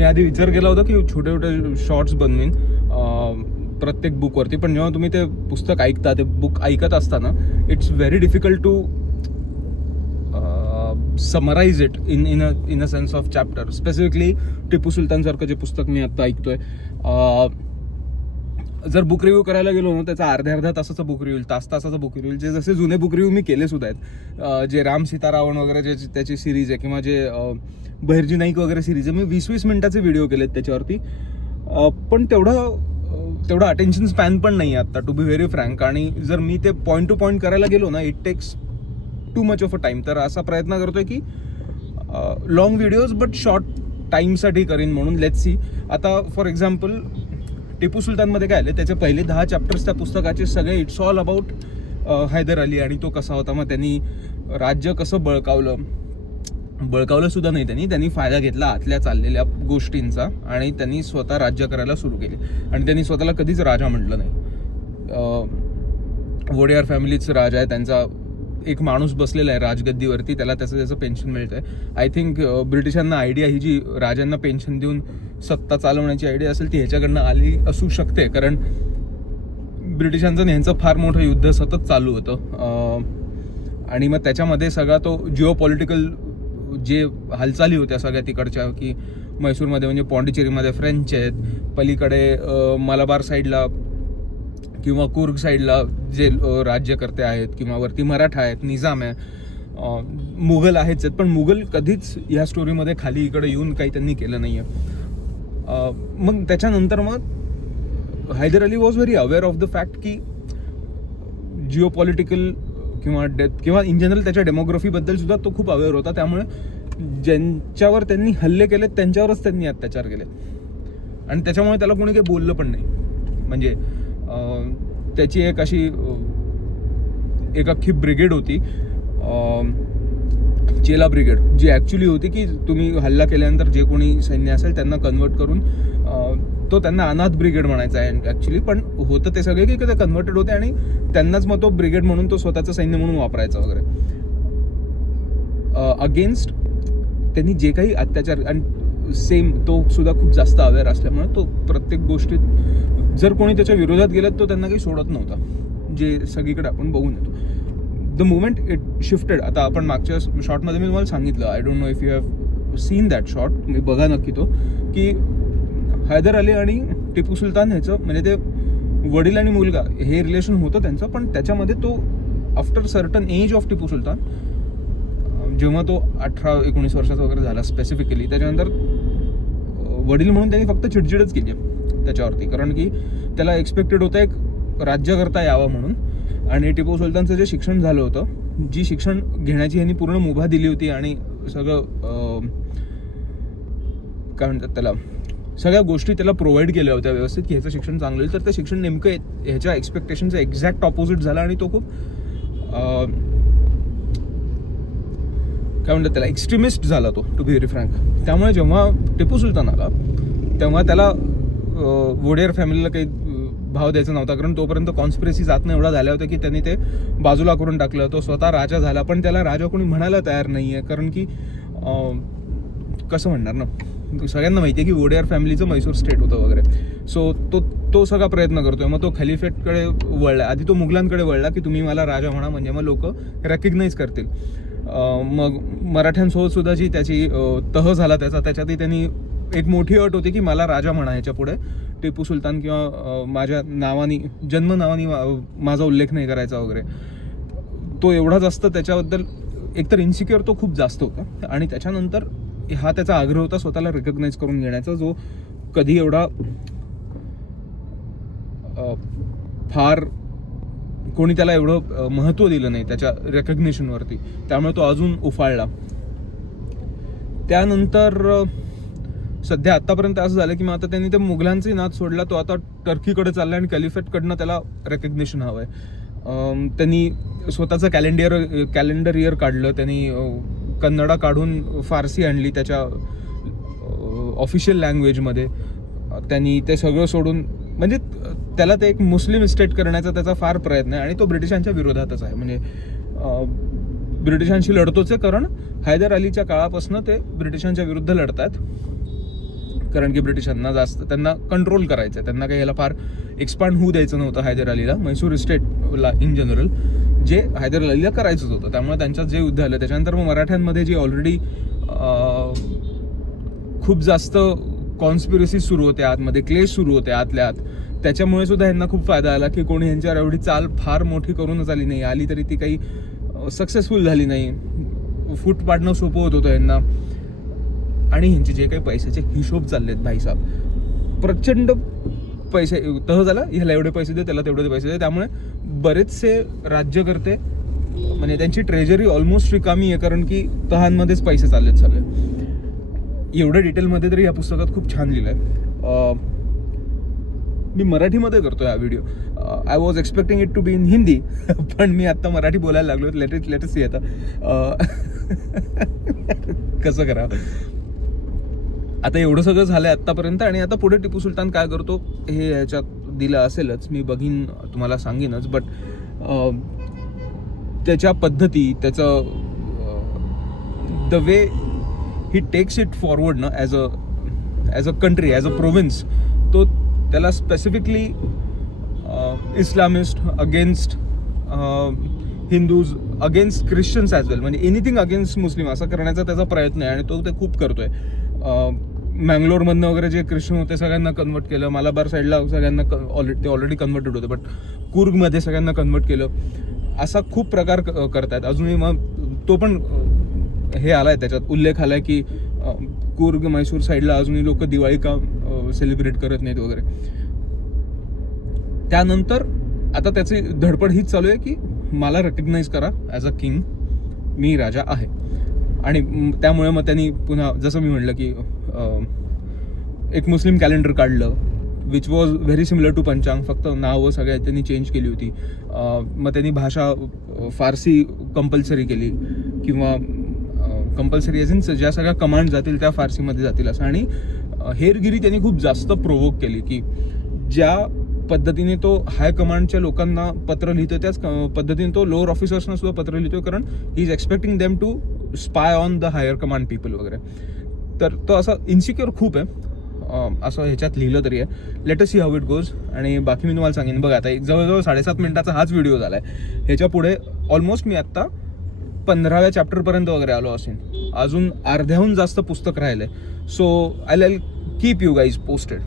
मी आधी विचार केला होता की छोटे छोटे शॉर्ट्स बनवीन प्रत्येक बुकवरती, पण जेव्हा तुम्ही ते पुस्तक ऐकता, ते बुक ऐकत असताना it's very difficult to summarise it in a sense of chapter. Specifically Tipu सुलतानसारखं जे पुस्तक मी आत्ता ऐकतोय, जर बुक रिव्ह्यू करायला गेलो ना, त्याचा अर्ध्या तासाचा बुक रिव्ह्यू, तासाचा बुक रिव्ह्यू, जे जसे जुने बुक रिव्ह्यू मी केले सुद्धा आहेत, जे राम सीता रावण वगैरे जे त्याची सिरीज आहे, किंवा जे बहिर्जी नाईक वगैरे सिरीज आहे, मी 20-20 मिनिटाचे व्हिडिओ केलेत त्याच्यावरती. पण तेवढा अटेन्शन स्पॅन पण नाही आहे आता, टू बी व्हेरी फ्रँक. आणि जर मी ते पॉईंट टू पॉईंट करायला गेलो ना, it takes too much of a time. तर असा प्रयत्न करतोय की लॉंग व्हिडिओज बट शॉर्ट टाईमसाठी करीन म्हणून. Let's see. आता फॉर एक्झाम्पल टिपू सुलतानमध्ये काय आले, त्याचे पहिले 10 चॅप्टर्स त्या पुस्तकाचे सगळे it's all about Hyder Ali आणि तो कसा होता, मग त्यांनी राज्य कसं बळकावलं सुद्धा नाही, त्यांनी फायदा घेतला आतल्या चाललेल्या गोष्टींचा आणि त्यांनी स्वतः राज्य करायला सुरू केले. आणि त्यांनी स्वतःला कधीच राजा म्हटलं नाही. वोडेयार फॅमिलीच राजा आहे, त्यांचा एक माणूस बसलेला आहे राजगद्दीवरती, त्याला त्याचं पेन्शन मिळतं आहे. आय थिंक ब्रिटिशांना आयडिया, ही जी राजांना पेन्शन देऊन सत्ता चालवण्याची आयडिया असेल ती ह्याच्याकडनं आली असू शकते, कारण ब्रिटिशांचं ह्यांचं फार मोठं युद्ध सतत चालू होतं. आणि मग त्याच्यामध्ये सगळा तो जिओ पॉलिटिकल जे हालचाली होत्या सगळ्या तिकडच्या, की मैसूरमध्ये म्हणजे पॉंडिचेरीमध्ये फ्रेंच आहेत, पलीकडे मलाबार साईडला किंवा कुर्ग साईडला जे राज्यकर्ते आहेत, किंवा वरती मराठा आहेत, निजाम आहे, मुघल आहेच आहेत. पण मुघल कधीच ह्या स्टोरीमध्ये खाली इकडे येऊन काही त्यांनी केलं नाही आहे. मग त्याच्यानंतर मग Hyder Ali was very aware of the fact की जिओ पॉलिटिकल किंवा इन जनरल त्याच्या डेमोग्राफीबद्दल सुद्धा तो खूप अवेअर होता. त्यामुळे ज्यांच्यावर त्यांनी हल्ले केले त्यांच्यावरच त्यांनी अत्याचार केले, आणि त्याच्यामुळे त्याला कोणी काही बोललं पण नाही. म्हणजे त्याची एक अख्खी ब्रिगेड होती, चेला ब्रिगेड, जी ॲक्च्युली होती की तुम्ही हल्ला केल्यानंतर जे कोणी सैन्य असेल त्यांना कन्वर्ट करून, तो त्यांना अनाथ ब्रिगेड म्हणायचा आहे ॲक्च्युली, पण होतं ते सगळे की ते कन्वर्टेड होते आणि त्यांनाच मग तो ब्रिगेड म्हणून तो स्वतःचं सैन्य म्हणून वापरायचा वगैरे. अगेन्स्ट त्यांनी जे काही अत्याचार, आणि सेम तो सुद्धा खूप जास्त अवेअर असल्यामुळे तो प्रत्येक गोष्टीत जर कोणी त्याच्या विरोधात गेलं तो त्यांना काही सोडत नव्हता, जे सगळीकडे आपण बघून येतो. द मुमेंट इट शिफ्टेड, आता आपण मागच्या शॉर्टमध्ये मी तुम्हाला सांगितलं, I don't know if you have seen that short, मी बघा नक्की तो, की हैदर अली आणि टिपू सुलतान ह्याचं म्हणजे ते वडील आणि मुलगा हे रिलेशन होतं त्यांचं, पण त्याच्यामध्ये तो after certain age of Tipu Sultan, जेव्हा तो 18-19 वर्षाचा वगैरे झाला स्पेसिफिकली, त्याच्यानंतर वडील म्हणून त्यांनी फक्त चिडचिडच केली त्याच्यावरती, कारण की त्याला एक्सपेक्टेड होतं एक राज्य करता यावं म्हणून. आणि टिपू सुलतानचं जे शिक्षण झालं होतं, जी शिक्षण घेण्याची ह्यांनी पूर्ण मुभा दिली होती, आणि सगळं काय म्हणतात त्याला, सगळ्या गोष्टी त्याला प्रोव्हाइड केल्या होत्या व्यवस्थित, की ह्याचं शिक्षण चांगलं होईल, तर ते शिक्षण नेमकं ह्याच्या एक्सपेक्टेशनचं एक्झॅक्ट ऑपोजिट झालं. आणि तो खूप काय म्हणतात त्याला, एक्स्ट्रीमिस्ट झाला तो, टू बी व्हेरी फ्रँक. त्यामुळे जेव्हा टिपू सुलतान आला तेव्हा त्याला वोडेयर फॅमिलीला काही भाव द्यायचा नव्हता, कारण तोपर्यंत कॉन्स्पिरसी जातनं एवढा झाल्या होत्या की त्यांनी ते बाजूला करून टाकलं. तो स्वतः राजा झाला, पण त्याला राजा कोणी म्हणायला तयार नाही आहे, कारण की कसं म्हणणार ना, सगळ्यांना माहिती आहे की वोडेयर फॅमिलीचं मैसूर स्टेट होतं वगैरे. सो तो सगळा प्रयत्न करतोय. मग तो खलिफेटकडे वळला, आधी तो मुघलांकडे वळला की तुम्ही मला राजा म्हणा, म्हणजे मग लोक रेकग्नाईज करतील. मग मराठ्यांसोबत सुद्धा जी त्याची तह झाला त्याच्यातही त्यांनी एक मोठी अट होती की मला राजा म्हणा, ह्याच्या पुढे टिपू सुलतान किंवा माझ्या नावानी, जन्मनावानी माझा उल्लेख नाही करायचा वगैरे. तो एवढा जास्त त्याच्याबद्दल एकतर इन्सिक्युअर तो खूप जास्त होता, आणि त्याच्यानंतर हा त्याचा आग्रह होता स्वतःला रिकग्नाइज करून घेण्याचा, जो कधी एवढा फार कोणी त्याला एवढं महत्त्व दिलं नाही त्याच्या रेकग्निशनवरती. त्यामुळे तो अजून उफाळला. त्यानंतर सध्या आत्तापर्यंत असं झालं की मग आता त्यांनी ते मुघलांचाही नाद सोडला, तो आता टर्कीकडे चालला आणि कॅलिफेटकडनं त्याला रेकग्निशन हवं आहे. त्यांनी स्वतःचं कॅलेंडर इयर काढलं, त्यांनी कन्नडा काढून फारसी आणली त्याच्या ऑफिशियल लँग्वेजमध्ये. त्यांनी ते सगळं सोडून, म्हणजे त्याला ते एक मुस्लिम स्टेट करण्याचा त्याचा फार प्रयत्न आहे, आणि तो ब्रिटिशांच्या विरोधातच आहे. म्हणजे ब्रिटिशांशी लढतोच आहे, कारण हैदर अलीच्या काळापासून ते ब्रिटिशांच्या विरुद्ध लढतात. कारण की ब्रिटिशांना जास्त त्यांना कंट्रोल करायचं आहे, त्यांना काही याला फार एक्सपांड होऊ द्यायचं नव्हतं हैदर अलीला, म्हैसूर इस्टेटला इन जनरल, जे हैदर अलीला करायचंच होतं. त्यामुळे त्यांच्यात जे युद्ध आलं त्याच्यानंतर मग मराठ्यांमध्ये जी ऑलरेडी खूप जास्त कॉन्स्पिरसी सुरू होते, आतमध्ये क्लेश सुरू होते आतल्या आत, त्याच्यामुळे सुद्धा यांना खूप फायदा आला की कोणी यांच्यावर एवढी चाल फार मोठी करूनच आली नाही, आली तरी ती काही सक्सेसफुल झाली नाही, फूट पाडणं सोपं होत होतं यांना. आणि ह्यांचे जे काही पैशाचे हिशोब चाललेत भाईसाहेब, प्रचंड पैसे तह झाला, ह्याला एवढे पैसे दे, त्याला तेवढे पैसे दे, त्यामुळे बरेचसे राज्यकर्ते म्हणजे त्यांची ट्रेजरी ऑलमोस्ट रिकामी आहे, कारण की तहांमध्येच पैसे चाललेत सगळे. एवढ्या डिटेलमध्ये तरी या पुस्तकात खूप छान लिहिलं आहे. मी मराठीमध्ये करतो हा video. I was expecting it to be in Hindi, पण मी आत्ता मराठी बोलायला लागलो. लेटेस्ट सी आता कसं करावं. आता एवढं सगळं झालं आहे आत्तापर्यंत, आणि आता पुढे टिपू सुलतान काय करतो हे ह्याच्यात दिलं असेलच, मी बघीन तुम्हाला सांगेनच. बट त्याच्या पद्धती, त्याचं the way he takes it forward ना as a country, as a province, तो त्याला specifically Islamist against Hindus, against Christians as well, म्हणजे एनिथिंग अगेन्स्ट मुस्लिम असं करण्याचा त्याचा प्रयत्न आहे, आणि तो ते खूप करतोय. मँगलोरमधनं वगैरे जे ख्रिश्चन होते सगळ्यांना कन्वर्ट केलं, मालाबार साईडला सगळ्यांना ऑलरेडी कन्वर्टेड होते, बट कुर्गमध्ये सगळ्यांना कन्वर्ट केलं. असा खूप प्रकार करतायत अजूनही. मग तो पण हे आलाय, त्याच्यात उल्लेख आलाय की कुर्ग म्हैसूर साईडला अजूनही लोक दिवाळी का सेलिब्रेट करत नाहीत वगैरे. त्यानंतर आता त्याची धडपड हीच चालू आहे की मला रेकग्नाइज करा ॲज अ किंग, मी राजा आहे. आणि त्यामुळे मग त्यांनी पुन्हा जसं मी म्हटलं की एक मुस्लिम कॅलेंडर काढलं, which was very similar to panchang, फक्त नावं सगळ्या त्यांनी चेंज केली होती. मग त्यांनी भाषा फारसी कंपल्सरी केली, किंवा कंपल्सरी एज इन ज्या सगळ्या कमांड जातील त्या फारसीमध्ये जातील असं. आणि हेरगिरी त्यांनी खूप जास्त प्रोवोक केली की ज्या पद्धतीने तो हाय कमांडच्या लोकांना पत्र लिहितो त्याच पद्धतीने तो लोअर ऑफिसर्सना सुद्धा पत्र लिहितो, कारण he is expecting them to spy on the higher command people वगैरे. तर तो असा इन्सिक्युअर खूप आहे, असं ह्याच्यात लिहिलं तरी आहे. Let us see how it goes. आणि बाकी मी तुम्हाला सांगेन. बघा, आता एक जवळजवळ 7.5 मिनिटाचा हाच व्हिडिओ झाला आहे. ह्याच्या पुढे ऑलमोस्ट मी आत्ता 15व्या चॅप्टरपर्यंत वगैरे आलो असेल, अजून अर्ध्याहून जास्त पुस्तक राहिलं आहे. So I will keep you guys posted.